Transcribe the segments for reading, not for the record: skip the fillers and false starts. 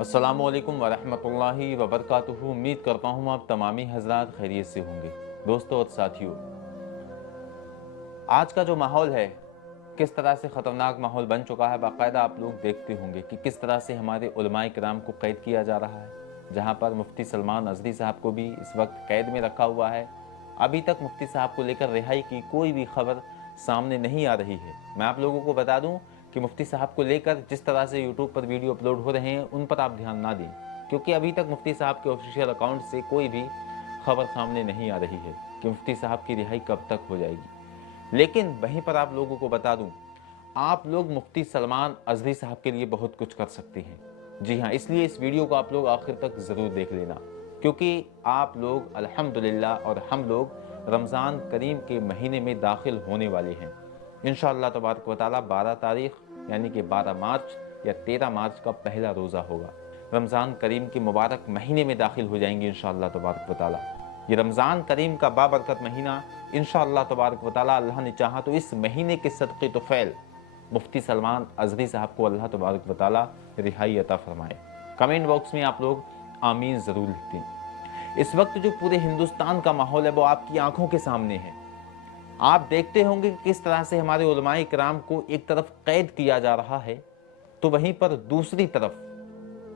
अस्सलामुअलैकुम वरहमतुल्लाहि वबरकातुहू। उम्मीद करता हूँ आप तमामी हजरात खैरियत से होंगे। दोस्तों और साथियों, आज का जो माहौल है किस तरह से ख़तरनाक माहौल बन चुका है। बाकायदा आप लोग देखते होंगे कि किस तरह से हमारे उलमाए किराम को कैद किया जा रहा है, जहाँ पर मुफ्ती सलमान अज़हरी साहब को भी इस वक्त कैद में रखा हुआ है। अभी तक मुफ्ती साहब को लेकर रिहाई की कोई भी खबर सामने नहीं आ रही है। मैं आप लोगों को बता दूं कि मुफ्ती साहब को लेकर जिस तरह से यूट्यूब पर वीडियो अपलोड हो रहे हैं उन पर आप ध्यान ना दें, क्योंकि अभी तक मुफ्ती साहब के ऑफिशियल अकाउंट से कोई भी खबर सामने नहीं आ रही है कि मुफ्ती साहब की रिहाई कब तक हो जाएगी। लेकिन वहीं पर आप लोगों को बता दूं, आप लोग मुफ्ती सलमान अज़हरी साहब के लिए बहुत कुछ कर सकते हैं। जी हाँ, इसलिए इस वीडियो को आप लोग आखिर तक ज़रूर देख लेना, क्योंकि आप लोग अल्हम्दुलिल्लाह और हम लोग रमज़ान करीम के महीने में दाखिल होने वाले हैं। इंशाअल्लाह तबारक व तआला 12 तारीख यानी कि 12 मार्च या 13 मार्च का पहला रोज़ा होगा। रमज़ान करीम के मुबारक महीने में दाखिल हो जाएंगे इंशाअल्लाह तबारक व तआला। ये रमज़ान करीम का बाबरकत महीना इंशाअल्लाह तबारक व तआला, अल्लाह ने चाहा तो इस महीने के सदक़े तुफ़ैल मुफ्ती सलमान अज़हरी साहब को अल्लाह तबारक व तआला रिहाई अता फरमाए। कमेंट बॉक्स में आप लोग आमीन ज़रूर लिख दें। इस वक्त जो पूरे हिंदुस्तान का माहौल है वो आपकी आंखों के सामने है। आप देखते होंगे कि किस तरह से हमारे उलमाए किराम को एक तरफ कैद किया जा रहा है, तो वहीं पर दूसरी तरफ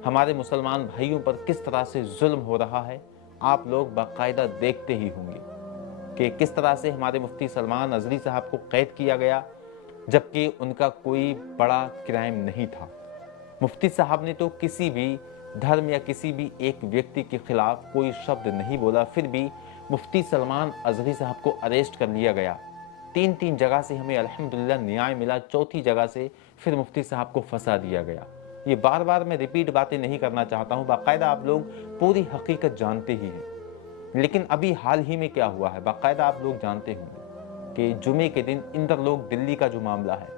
हमारे मुसलमान भाइयों पर किस तरह से जुल्म हो रहा है। आप लोग बाकायदा देखते ही होंगे कि किस तरह से हमारे मुफ्ती सलमान अज़हरी साहब को कैद किया गया, जबकि उनका कोई बड़ा क्राइम नहीं था। मुफ्ती साहब ने तो किसी भी धर्म या किसी भी एक व्यक्ति के खिलाफ कोई शब्द नहीं बोला, फिर भी मुफ्ती सलमान अज़हरी साहब को अरेस्ट कर लिया गया। तीन जगह से हमें अल्हम्दुलिल्लाह न्याय मिला, चौथी जगह से फिर मुफ्ती साहब को फंसा दिया गया। ये बार बार मैं रिपीट बातें नहीं करना चाहता हूँ, बाकायदा आप लोग पूरी हकीकत जानते ही हैं। लेकिन अभी हाल ही में क्या हुआ है बाकायदा आप लोग जानते होंगे कि जुमे के दिन इंदरलोक दिल्ली का जो मामला है,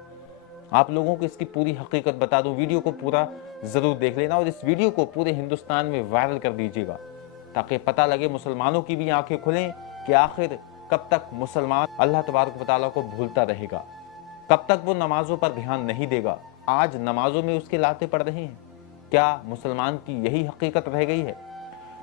आप लोगों को इसकी पूरी हकीकत बता दूं। वीडियो को पूरा ज़रूर देख लेना और इस वीडियो को पूरे हिंदुस्तान में वायरल कर दीजिएगा, ताकि पता लगे, मुसलमानों की भी आंखें खुलें कि आखिर कब तक मुसलमान अल्लाह तबारक व तआला को भूलता रहेगा, कब तक वो नमाजों पर ध्यान नहीं देगा। आज नमाजों में उसके लाते पड़ रहे हैं। क्या मुसलमान की यही हकीकत रह गई है?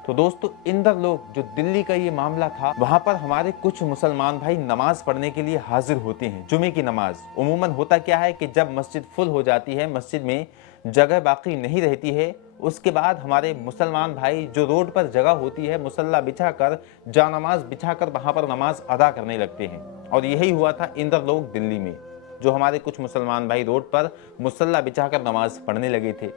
तो दोस्तों, इंदरलोक जो दिल्ली का ये मामला था, वहां पर हमारे कुछ मुसलमान भाई नमाज पढ़ने के लिए हाजिर होते हैं। जुमे की नमाज उमूमन होता क्या है कि जब मस्जिद फुल हो जाती है, मस्जिद में जगह बाकी नहीं रहती है, उसके बाद हमारे मुसलमान भाई जो रोड पर जगह होती है मुसल्ला बिछाकर, जानमाज बिछाकर वहां पर नमाज अदा करने लगते हैं। और यही हुआ था इंदरलोक दिल्ली में, जो हमारे कुछ मुसलमान भाई रोड पर मुसल्ला बिछाकर नमाज पढ़ने लगे थे।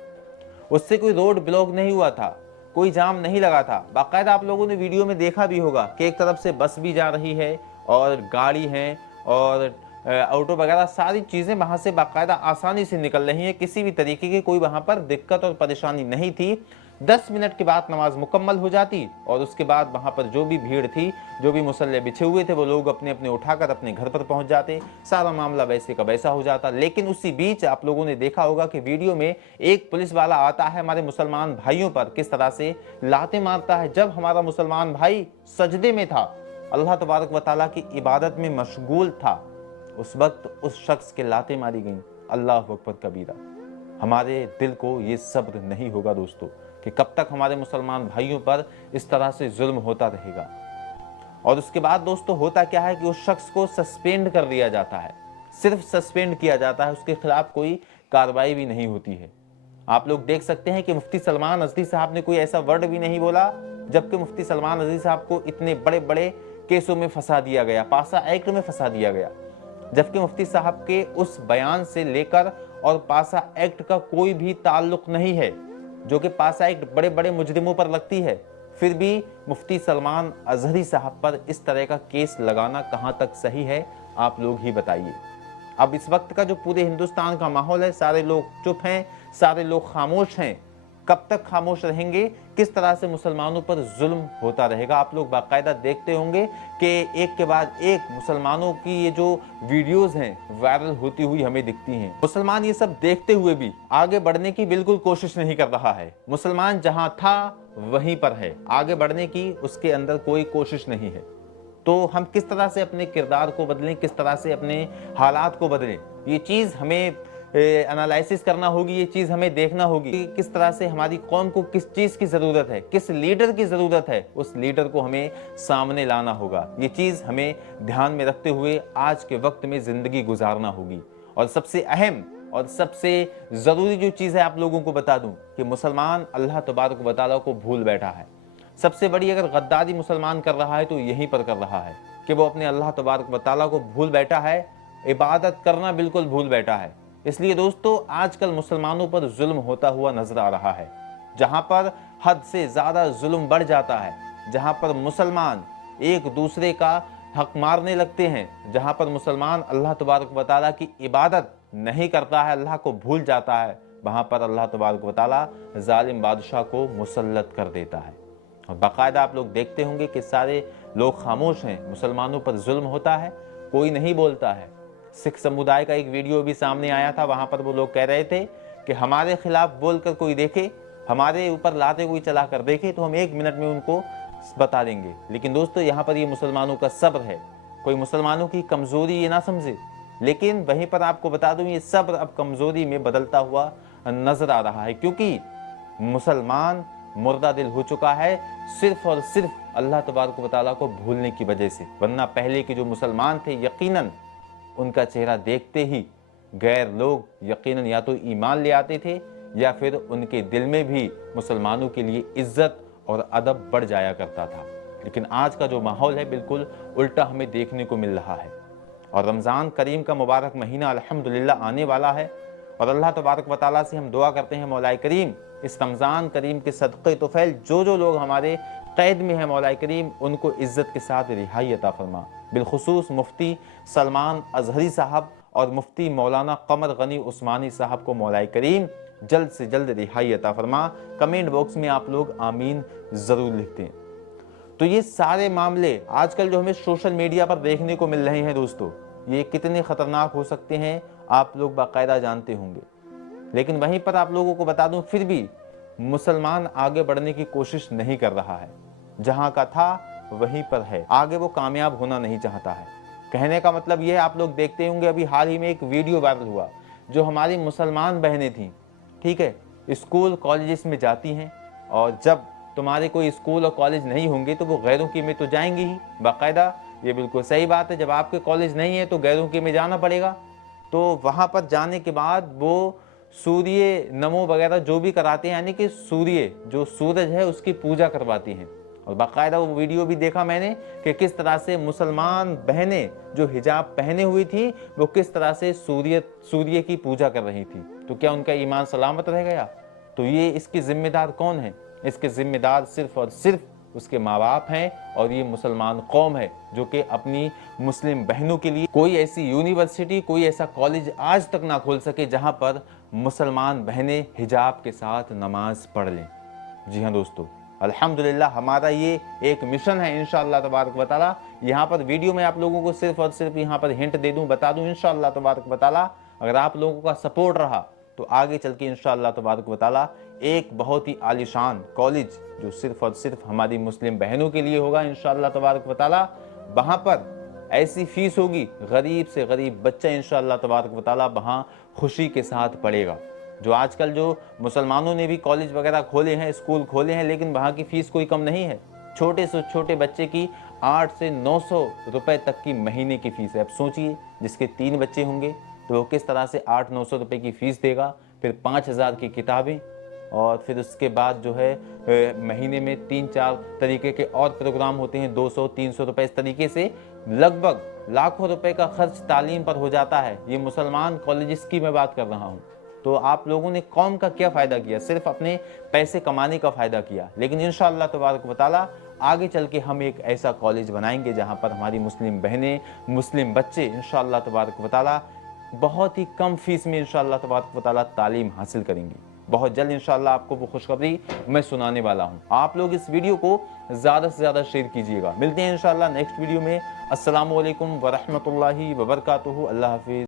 उससे कोई रोड ब्लॉक नहीं हुआ था, कोई जाम नहीं लगा था। बाकायदा आप लोगों ने वीडियो में देखा भी होगा कि एक तरफ से बस भी जा रही है और गाड़ी है और ऑटो वगैरह सारी चीज़ें वहाँ से बाकायदा आसानी से निकल रही हैं। किसी भी तरीके की कोई वहाँ पर दिक्कत और परेशानी नहीं थी। 10 मिनट के बाद नमाज मुकम्मल हो जाती और उसके बाद वहाँ पर जो भी भीड़ थी, जो भी मुसल्ले बिछे हुए थे, वो लोग अपने अपने उठाकर अपने घर पर पहुँच जाते। सारा मामला वैसे का वैसा हो जाता। लेकिन उसी बीच आप लोगों ने देखा होगा कि वीडियो में एक पुलिस वाला आता है, हमारे मुसलमान भाइयों पर किस तरह से लाते मारता है। जब हमारा मुसलमान भाई सजदे में था, अल्लाह तबारक व तआला की इबादत में मशगूल था, उस वक्त उस शख्स के लाते मारी गई। अल्लाह अकबर कबीरा। हमारे दिल को ये सब्र नहीं होगा दोस्तों कि कब तक हमारे मुसलमान भाइयों पर इस तरह से जुल्म होता रहेगा। और उसके बाद दोस्तों होता क्या है कि उस शख्स को सस्पेंड कर दिया जाता है, सिर्फ सस्पेंड किया जाता है, उसके खिलाफ कोई कार्रवाई भी नहीं होती है। आप लोग देख सकते हैं कि मुफ्ती सलमान अज़हरी साहब ने कोई ऐसा वर्ड भी नहीं बोला, जबकि मुफ्ती सलमान अज़हरी साहब को इतने बड़े बड़े केसों में फंसा दिया गया, पासा एक्ट में फंसा दिया गया, जबकि मुफ्ती साहब के उस बयान से लेकर और पासा एक्ट का कोई भी ताल्लुक नहीं है, जो कि पासा एक्ट बड़े बड़े मुजरिमों पर लगती है। फिर भी मुफ्ती सलमान अज़हरी साहब पर इस तरह का केस लगाना कहां तक सही है, आप लोग ही बताइए। अब इस वक्त का जो पूरे हिंदुस्तान का माहौल है, सारे लोग चुप हैं, सारे लोग खामोश हैं। कब तक खामोश रहेंगे? किस तरह से मुसलमानों पर जुल्म होता रहेगा। आप लोग बाकायदा देखते होंगे कि एक के बाद एक मुसलमानों की ये जो वीडियोस हैं वायरल होती हुई हमें दिखती हैं। मुसलमान ये सब देखते हुए भी आगे बढ़ने की बिल्कुल कोशिश नहीं कर रहा है। मुसलमान जहां था वहीं पर है, आगे बढ़ने की उसके अंदर कोई कोशिश नहीं है। तो हम किस तरह से अपने किरदार को बदलें, किस तरह से अपने हालात को बदलें, ये चीज़ हमें एनालिसिस करना होगी, ये चीज़ हमें देखना होगी कि किस तरह से हमारी कौम को किस चीज़ की ज़रूरत है, किस लीडर की ज़रूरत है, उस लीडर को हमें सामने लाना होगा। ये चीज़ हमें ध्यान में रखते हुए आज के वक्त में ज़िंदगी गुजारना होगी। और सबसे अहम और सबसे ज़रूरी जो चीज़ है आप लोगों को बता दूं कि मुसलमान अल्लाह तबारक व तआला को भूल बैठा है। सबसे बड़ी अगर गद्दारी मुसलमान कर रहा है तो यहीं पर कर रहा है कि वो अपने अल्लाह तबारक व तआला को भूल बैठा है, इबादत करना बिल्कुल भूल बैठा है। इसलिए दोस्तों आजकल मुसलमानों पर जुल्म होता हुआ नजर आ रहा है, जहां पर हद से ज़्यादा जुल्म बढ़ जाता है, जहां पर मुसलमान एक दूसरे का हक मारने लगते हैं, जहां पर मुसलमान अल्लाह तबारक व तआला की इबादत नहीं करता है, अल्लाह को भूल जाता है, वहां पर अल्लाह तबारक व तआला जालिम बादशाह को मुसल्लत कर देता है। और बाकायदा आप लोग देखते होंगे कि सारे लोग खामोश हैं, मुसलमानों पर जुल्म होता है, कोई नहीं बोलता है। सिख समुदाय का एक वीडियो भी सामने आया था, वहां पर वो लोग कह रहे थे कि हमारे खिलाफ बोलकर कोई देखे, हमारे ऊपर लाते कोई चला कर देखे तो हम 1 मिनट में उनको बता देंगे। लेकिन दोस्तों यहाँ पर ये मुसलमानों का सब्र है, कोई मुसलमानों की कमजोरी ये ना समझे। लेकिन वहीं पर आपको बता दूं ये सब्र अब कमजोरी में बदलता हुआ नजर आ रहा है, क्योंकि मुसलमान मुर्दा दिल हो चुका है सिर्फ और सिर्फ अल्लाह तबारक व तआला को भूलने की वजह से। वरना पहले के जो मुसलमान थे यकीनन उनका चेहरा देखते ही गैर लोग यकीनन या तो ईमान ले आते थे या फिर उनके दिल में भी मुसलमानों के लिए इज्जत और अदब बढ़ जाया करता था। लेकिन आज का जो माहौल है बिल्कुल उल्टा हमें देखने को मिल रहा है। और रमज़ान करीम का मुबारक महीना अल्हम्दुलिल्लाह आने वाला है और अल्लाह तबारक व तआला से हम दुआ करते हैं मौलाए करीम इस रमज़ान करीम के सदक़े तोफ़ैल जो लोग हमारे कैद में हैं मौलाए करीम उनको इज़्ज़त के साथ रिहाई अता फरमा। बिलखुसूस मुफ्ती सलमान अज़हरी साहब और मुफ्ती मौलाना कमर गनी उस्मानी साहब को मौलाए करीम जल्द से जल्द रिहाई अता फरमा। कमेंट बॉक्स में आप लोग आमीन ज़रूर लिखते हैं। तो ये सारे मामले आजकल जो हमें सोशल मीडिया पर देखने को मिल रहे हैं दोस्तों, ये कितने ख़तरनाक हो सकते हैं आप लोग बाकायदा जानते होंगे। लेकिन वहीं पर आप लोगों को बता दूं फिर भी मुसलमान आगे बढ़ने की कोशिश नहीं कर रहा है, जहां का था वहीं पर है, आगे वो कामयाब होना नहीं चाहता है। कहने का मतलब ये है, आप लोग देखते होंगे अभी हाल ही में एक वीडियो वायरल हुआ, जो हमारी मुसलमान बहनें थीं, ठीक है, स्कूल कॉलेजेस में जाती हैं और जब तुम्हारे कोई स्कूल और कॉलेज नहीं होंगे तो वो गैरों की में तो जाएंगी ही बाकायदा। ये बिल्कुल सही बात है, जब आपके कॉलेज नहीं है तो गैरों की में जाना पड़ेगा। तो वहाँ पर जाने के बाद वो सूर्य नमो वगैरह जो भी कराते हैं, यानी कि सूर्य जो सूरज है उसकी पूजा करवाती हैं। और बाकायदा वो वीडियो भी देखा मैंने कि किस तरह से मुसलमान बहनें जो हिजाब पहने हुई थी वो किस तरह से सूर्य की पूजा कर रही थी। तो क्या उनका ईमान सलामत रह गया? तो ये इसकी जिम्मेदार कौन है? इसके जिम्मेदार सिर्फ और सिर्फ उसके माँ बाप हैं और ये मुसलमान कौम है जो कि अपनी मुस्लिम बहनों के लिए कोई ऐसी यूनिवर्सिटी, कोई ऐसा कॉलेज आज तक ना खोल सके जहां पर मुसलमान बहनें हिजाब के साथ नमाज पढ़ लें। जी हाँ दोस्तों, अल्हम्दुलिल्लाह हमारा ये एक मिशन है इंशाअल्लाह तबारक व तआला। यहाँ पर वीडियो में आप लोगों को सिर्फ और सिर्फ यहाँ पर हिंट दे दूँ, बता दूँ इंशाअल्लाह तबारक व तआला अगर आप लोगों का सपोर्ट रहा तो आगे चल के इंशाअल्लाह तबारक व तआला एक बहुत ही आलीशान कॉलेज जो सिर्फ और सिर्फ हमारी मुस्लिम बहनों के लिए होगा इंशाअल्लाह तबारक व तआला। वहाँ पर ऐसी फीस होगी, गरीब से गरीब बच्चा इंशाअल्लाह तबारक व तआला वहाँ खुशी के साथ पढ़ेगा। जो आजकल जो मुसलमानों ने भी कॉलेज वगैरह खोले हैं, स्कूल खोले हैं, लेकिन वहाँ की फ़ीस कोई कम नहीं है। छोटे से छोटे बच्चे की 8 से 900 रुपए तक की महीने की फ़ीस है। अब सोचिए जिसके 3 बच्चे होंगे तो वो किस तरह से 800-900 रुपए की फ़ीस देगा, फिर 5000 की किताबें और फिर उसके बाद जो है महीने में 3-4 तरीके के और प्रोग्राम होते हैं, 200-300 रुपए, इस तरीके से लगभग लाखों रुपए का खर्च तालीम पर हो जाता है। ये मुसलमान कॉलेजेस की मैं बात कर रहा हूँ। तो आप लोगों ने कौम का क्या फ़ायदा किया? सिर्फ अपने पैसे कमाने का फ़ायदा किया। लेकिन इंशाअल्लाह तबारक व तआला आगे चल के हम एक ऐसा कॉलेज बनाएंगे जहाँ पर हमारी मुस्लिम बहनें, मुस्लिम बच्चे इंशाअल्लाह तबारक व तआला बहुत ही कम फीस में इंशाअल्लाह तबारक व तआला तालीम हासिल करेंगे। बहुत जल्द इंशाअल्लाह आपको वो खुशखबरी मैं सुनाने वाला हूँ। आप लोग इस वीडियो को ज़्यादा से ज़्यादा शेयर कीजिएगा। मिलते हैं इंशाअल्लाह नेक्स्ट वीडियो में। अस्सलामु अलैकुम व रहमतुल्लाहि व बरकातुहू। अल्लाह हाफिज़।